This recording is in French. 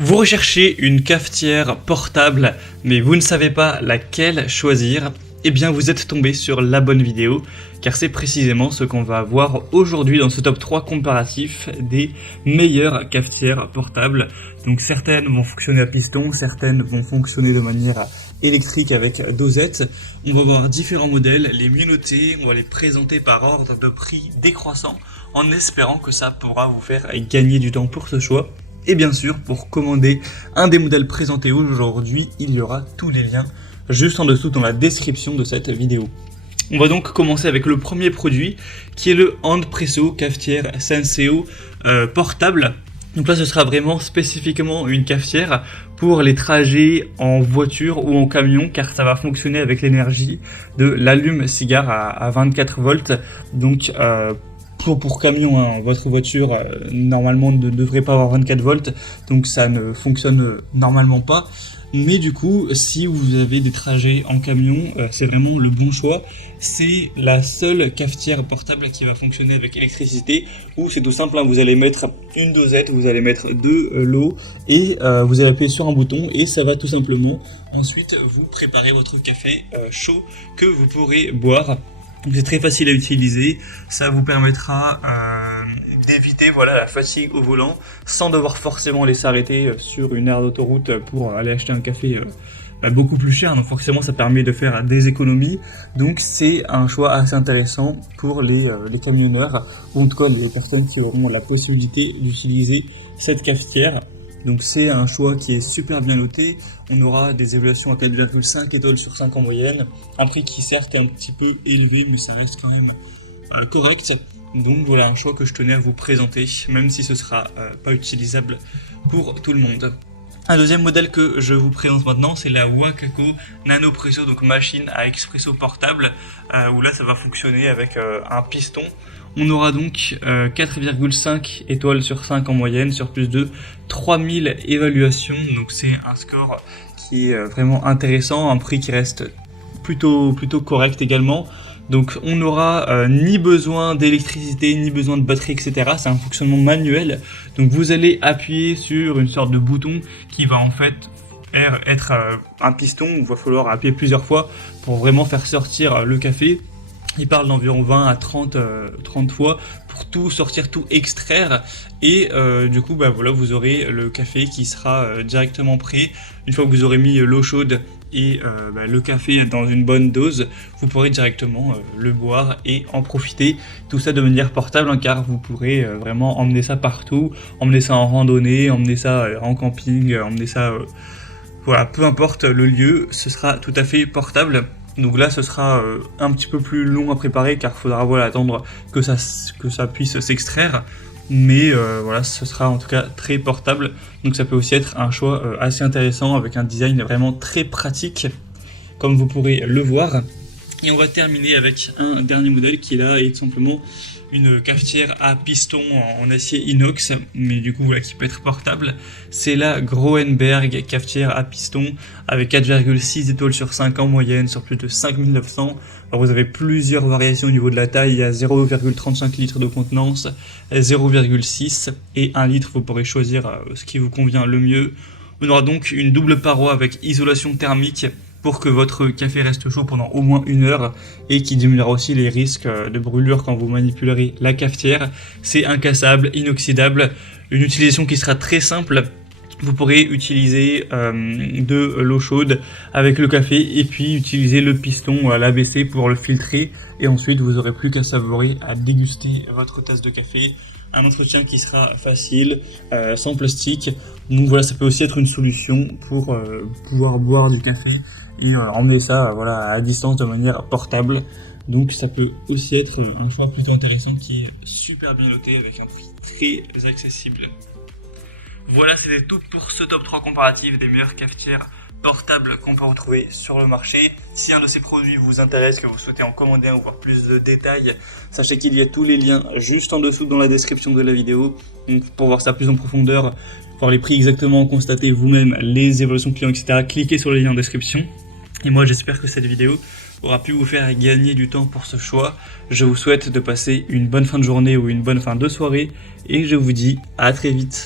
Vous recherchez une cafetière portable, mais vous ne savez pas laquelle choisir. Eh bien, vous êtes tombé sur la bonne vidéo, car c'est précisément ce qu'on va voir aujourd'hui dans ce top 3 comparatif des meilleures cafetières portables. Donc certaines vont fonctionner à piston, certaines vont fonctionner de manière électrique avec dosette. On va voir différents modèles, les mieux notés, on va les présenter par ordre de prix décroissant, en espérant que ça pourra vous faire gagner du temps pour ce choix. Et bien sûr, pour commander un des modèles présentés aujourd'hui, il y aura tous les liens juste en dessous dans la description de cette vidéo. On va donc commencer avec le premier produit qui est le Handpresso cafetière Senseo portable. Donc là, ce sera vraiment spécifiquement une cafetière pour les trajets en voiture ou en camion, car ça va fonctionner avec l'énergie de l'allume-cigare à 24 volts. Donc pour camion, hein, votre voiture normalement ne devrait pas avoir 24 volts, donc ça ne fonctionne normalement pas. Mais du coup, si vous avez des trajets en camion, c'est vraiment le bon choix. C'est la seule cafetière portable qui va fonctionner avec électricité, où c'est tout simple, hein, vous allez mettre une dosette, vous allez mettre de l'eau, et vous allez appuyer sur un bouton, et ça va tout simplement ensuite vous préparer votre café chaud que vous pourrez boire. C'est très facile à utiliser, ça vous permettra d'éviter la fatigue au volant sans devoir forcément aller s'arrêter sur une aire d'autoroute pour aller acheter un café beaucoup plus cher. Donc forcément ça permet de faire des économies, donc c'est un choix assez intéressant pour les camionneurs, ou en tout cas les personnes qui auront la possibilité d'utiliser cette cafetière. Donc c'est un choix qui est super bien noté, on aura des évaluations à 4,5 étoiles sur 5 en moyenne, un prix qui certes est un petit peu élevé mais ça reste quand même correct. Donc voilà un choix que je tenais à vous présenter, même si ce sera pas utilisable pour tout le monde. Un deuxième modèle que je vous présente maintenant, c'est la Wacaco Nanopresso, donc machine à expresso portable, où là ça va fonctionner avec un piston. On aura donc 4,5 étoiles sur 5 en moyenne, sur plus de 3000 évaluations, donc c'est un score qui est vraiment intéressant, un prix qui reste plutôt correct également. Donc on n'aura ni besoin d'électricité, ni besoin de batterie, etc. C'est un fonctionnement manuel. Donc vous allez appuyer sur une sorte de bouton qui va en fait être un piston où il va falloir appuyer plusieurs fois pour vraiment faire sortir le café. Il parle d'environ 20 à 30 fois pour tout sortir, tout extraire. Et du coup, vous aurez le café qui sera directement prêt. Une fois que vous aurez mis l'eau chaude et le café dans une bonne dose, vous pourrez directement le boire et en profiter. Tout ça de manière portable, hein, car vous pourrez vraiment emmener ça partout, emmener ça en randonnée, emmener ça en camping, emmener ça... peu importe le lieu, ce sera tout à fait portable. Donc là, ce sera un petit peu plus long à préparer, car il faudra attendre que ça puisse s'extraire. Mais ce sera en tout cas très portable. Donc ça peut aussi être un choix assez intéressant, avec un design vraiment très pratique, comme vous pourrez le voir. Et on va terminer avec un dernier modèle qui là est tout simplement une cafetière à piston en acier inox, mais du coup qui peut être portable. C'est la Groenberg cafetière à piston avec 4,6 étoiles sur 5 en moyenne, sur plus de 5900. Alors vous avez plusieurs variations au niveau de la taille, il y a 0,35 litres de contenance, 0,6 et 1 litre, vous pourrez choisir ce qui vous convient le mieux. On aura donc une double paroi avec isolation thermique pour que votre café reste chaud pendant au moins 1 heure et qui diminuera aussi les risques de brûlure quand vous manipulerez la cafetière. C'est incassable, inoxydable, une utilisation qui sera très simple. Vous pourrez utiliser de l'eau chaude avec le café et puis utiliser le piston à l'abaisser pour le filtrer, et ensuite vous n'aurez plus qu'à savourer, à déguster votre tasse de café. Un entretien qui sera facile, sans plastique. Donc voilà, ça peut aussi être une solution pour pouvoir boire du café et emmener ça à distance de manière portable. Donc ça peut aussi être un choix plutôt intéressant qui est super bien noté avec un prix très accessible. Voilà, c'était tout pour ce top 3 comparatif des meilleures cafetières portables qu'on peut retrouver sur le marché. Si un de ces produits vous intéresse, que vous souhaitez en commander un ou voir plus de détails, sachez qu'il y a tous les liens juste en dessous dans la description de la vidéo. Donc pour voir ça plus en profondeur, voir les prix exactement, constater vous-même les évolutions clients, etc., cliquez sur le lien en description. Et moi j'espère que cette vidéo aura pu vous faire gagner du temps pour ce choix. Je vous souhaite de passer une bonne fin de journée ou une bonne fin de soirée, et je vous dis à très vite.